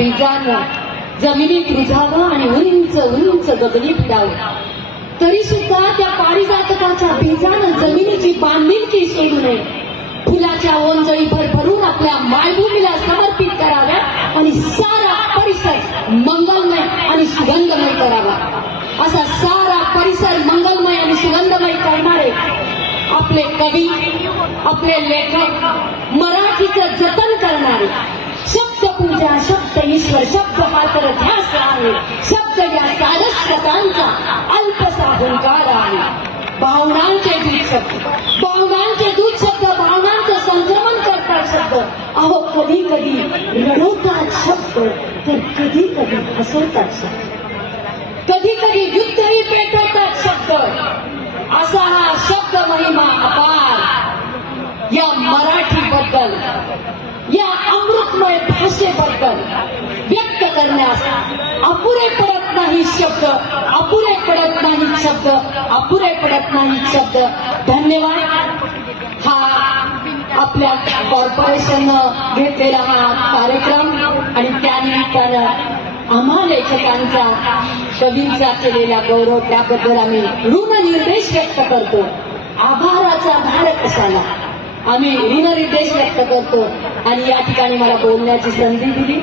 बीजानं जमिनीत रुजावं आणि उंच उंच गगनी फिरावं, तरी सुद्धा त्या पारिजातकाच्या बीजानं जमिनीची बांधिलकी सोडू नये. फुलाच्या ओंजळी भरभरून आपल्या मायभूमीला समर्पित कराव्या आणि सारा परिसर मंगलमय आणि सुगंधमय करावा. असा सारा परिसर मंगलमय आणि सुगंधमय करणारे आपले कवी, आपले लेखक, मराठीचं जतन करणारे, शब्दपूजा, शब्द ईश्वर, शब्द हा तर ध्यास आहे, शब्द या सारस्वतांचा अल्पसा हुंकार आहे. भावनांचे दूत शब्द, भावनांचे दूत शब्द, भावनांचं संक्रमण करतात शब्द. अहो कधी कधी रडवतात शब्द, तर कधी कधी हसवतात शब्द, कधी कधी युद्धही पेटवतात शब्द. असा हा शब्द महिमा अपार या मराठीबद्दल, या अमृतमय भाषेबद्दल व्यक्त करण्यास अपुरे पडत नाही शब्द, अपुरे पडत नाही शब्द, अपुरे पडत नाही शब्द. धन्यवाद. हा आपल्या कॉर्पोरेशननं घेतलेला हा कार्यक्रम आणि त्यानिमित्तानं आम्हा लेखकांचा, कवींचा केलेला गौरव, त्याबद्दल आम्ही ऋणनिर्देश व्यक्त करतो. आभाराचा भार कशाला, आम्ही ऋणनिर्देश व्यक्त करतो. आणि या ठिकाणी मला बोलण्याची संधी दिली.